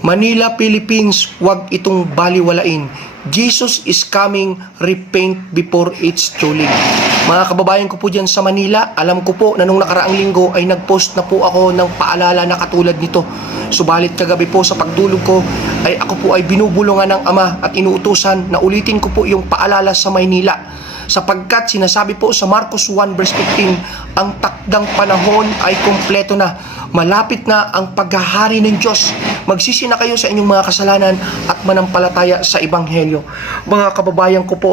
Manila, Philippines, huwag itong baliwalain. Jesus is coming, repent before it's too late. Mga kababayan ko po dyan sa Manila, alam ko po na nung nakaraang linggo ay nagpost na po ako ng paalala na katulad nito. Subalit kagabi po sa pagdulog ko ay ako po ay binubulungan ng Ama at inuutusan na ulitin ko po yung paalala sa Maynila. Sapagkat sinasabi po sa Marcos 1 verse 15, ang takdang panahon ay kumpleto na. Malapit na ang paghahari ng Diyos. Magsisi na kayo sa inyong mga kasalanan at manampalataya sa Ebanghelyo. Mga kababayan ko po,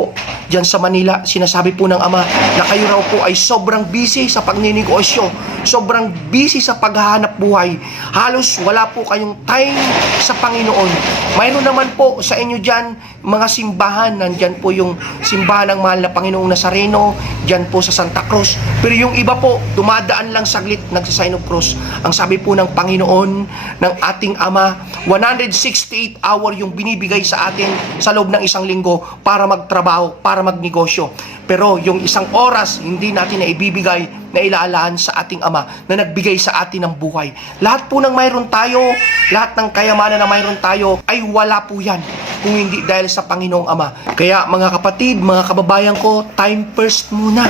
dyan sa Manila, sinasabi po ng Ama na kayo raw po ay sobrang busy sa pagninegosyo, sobrang busy sa paghahanap buhay. Halos wala po kayong time sa Panginoon. Mayroon naman po sa inyo dyan mga simbahan. Nandyan po yung simbahan ng mahal na Panginoong Nazareno, dyan po sa Santa Cruz. Pero yung iba po, dumadaan lang saglit, nagsasign of cross. Ang sabi po ng Panginoon, ng ating Ama, 168 hour yung binibigay sa atin sa loob ng isang linggo para magtrabaho, para magnegosyo. Pero yung isang oras, hindi natin na ibibigay, na ilaalaan sa ating Ama na nagbigay sa atin ng buhay. Lahat po ng mayroon tayo, lahat ng kayamanan na mayroon tayo, ay wala po yan kung hindi dahil sa Panginoong Ama. Kaya mga kapatid, mga kababayan ko, time first muna.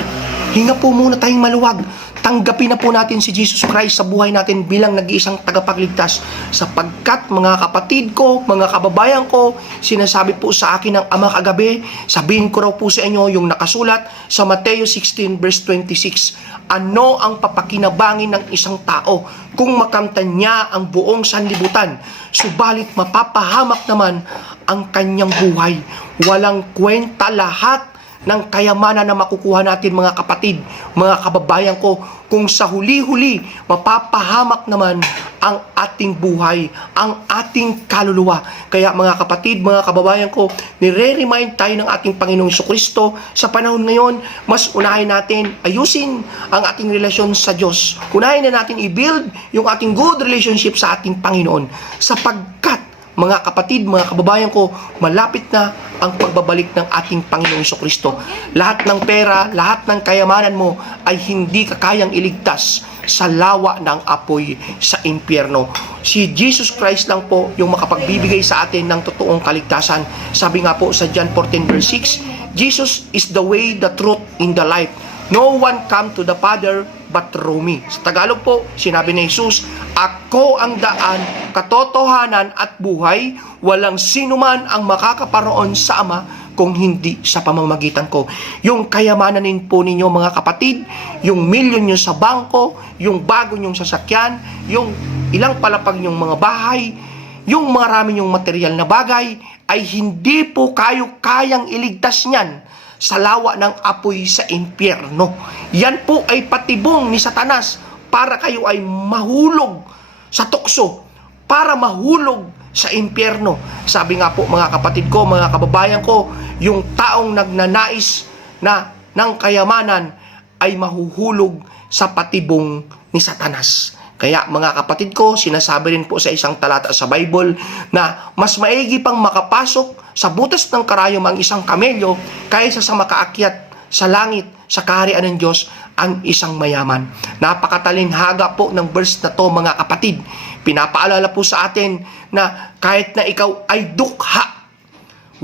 Hinga po muna tayong maluwag. Tanggapin na po natin si Jesus Christ sa buhay natin bilang nag-iisang tagapagligtas. Sapagkat mga kapatid ko, mga kababayan ko, sinasabi po sa akin ng Ama kagabi, sabihin ko raw po sa inyo yung nakasulat sa Mateo 16 verse 26. Ano ang papakinabangin ng isang tao kung makamtan niya ang buong sanlibutan, subalit mapapahamak naman ang kanyang buhay? Walang kwenta lahat ng kayamanan na makukuha natin, mga kapatid, mga kababayan ko, kung sa huli-huli mapapahamak naman ang ating buhay, ang ating kaluluwa. Kaya mga kapatid, mga kababayan ko, nire-remind tayo ng ating Panginoong Jesucristo sa panahon ngayon, mas unahin natin ayusin ang ating relasyon sa Diyos. Unahin na natin i-build yung ating good relationship sa ating Panginoon. Sapagkat mga kapatid, mga kababayan ko, malapit na ang pagbabalik ng ating Panginoong Jesucristo. Lahat ng pera, lahat ng kayamanan mo ay hindi kakayang iligtas sa lawa ng apoy sa impyerno. Si Jesus Christ lang po yung makapagbibigay sa atin ng totoong kaligtasan. Sabi nga po sa John 14 verse 6, Jesus is the way, the truth, and the life. No one come to the Father but through me. Sa Tagalog po, sinabi ni Jesus, ako ang daan, katotohanan at buhay. Walang sinuman ang makakaparoon sa Ama kung hindi sa pamamagitan ko. Yung kayamanan po ninyo, mga kapatid, yung milyon nyo sa bangko, yung bago nyong sasakyan, yung ilang palapag nyong mga bahay, yung marami nyong material na bagay, ay hindi po kayo kayang iligtas niyan sa lawa ng apoy sa impyerno. Yan po ay patibong ni Satanas para kayo ay mahulog sa tukso, para mahulog sa impyerno. Sabi nga po, mga kapatid ko, mga kababayan ko, yung taong nagnanais na ng kayamanan ay mahuhulog sa patibong ni Satanas. Kaya mga kapatid ko, sinasabi rin po sa isang talata sa Bible na mas maigi pang makapasok sa butas ng karayom ang isang kamelyo kaysa sa makaakyat sa langit sa kaharian ng Diyos ang isang mayaman. Napakatalinhaga po ng verse na to, mga kapatid. Pinapaalala po sa atin na kahit na ikaw ay dukha,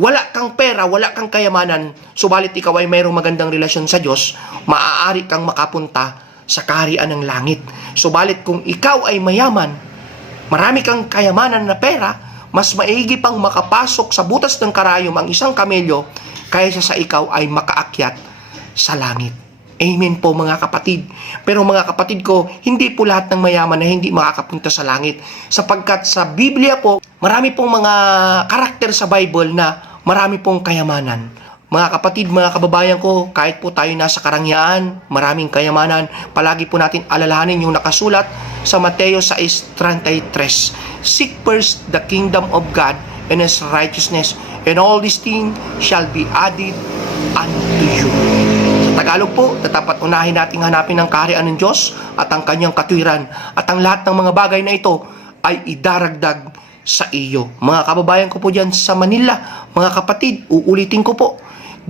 wala kang pera, wala kang kayamanan, subalit ikaw ay mayroong magandang relasyon sa Diyos, maaari kang makapunta sa kaharian ng langit. Subalit kung ikaw ay mayaman, marami kang kayamanan na pera, mas maigi pang makapasok sa butas ng karayom ang isang kamelyo kaysa sa ikaw ay makaakyat sa langit. Amen po, mga kapatid. Pero mga kapatid ko, hindi po lahat ng mayaman na hindi makakapunta sa langit. Sapagkat sa Biblia po, marami pong mga karakter sa Bible na marami pong kayamanan. Mga kapatid, mga kababayan ko, kahit po tayo nasa karangyaan, maraming kayamanan, palagi po natin alalahanin yung nakasulat sa Mateo 6:33. Seek first the kingdom of God and His righteousness, and all these things shall be added unto you. Sa Tagalog po, dapat unahin nating hanapin ang kaharian ng Diyos at ang kanyang katwiran, at ang lahat ng mga bagay na ito ay idaragdag sa iyo. Mga kababayan ko po dyan sa Manila, mga kapatid, uulitin ko po,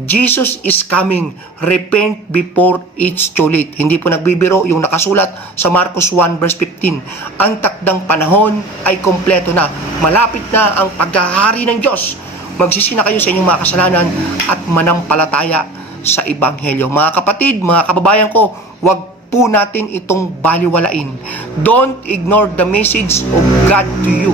Jesus is coming. Repent before it's too late. Hindi po nagbibiro yung nakasulat sa Marcos 1 verse 15. Ang takdang panahon ay kompleto na. Malapit na ang paghahari ng Diyos. Magsisi na kayo sa inyong mga kasalanan at manampalataya sa Ebanghelyo. Mga kapatid, mga kababayan ko, wag po natin itong baliwalain. Don't ignore the message of God to you.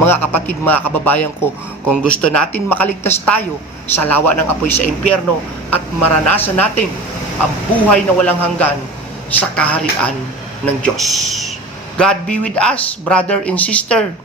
Mga kapatid, mga kababayan ko, kung gusto natin makaligtas tayo sa lawa ng apoy sa impyerno at maranasan natin ang buhay na walang hanggan sa kaharian ng Diyos. God be with us, brother and sister.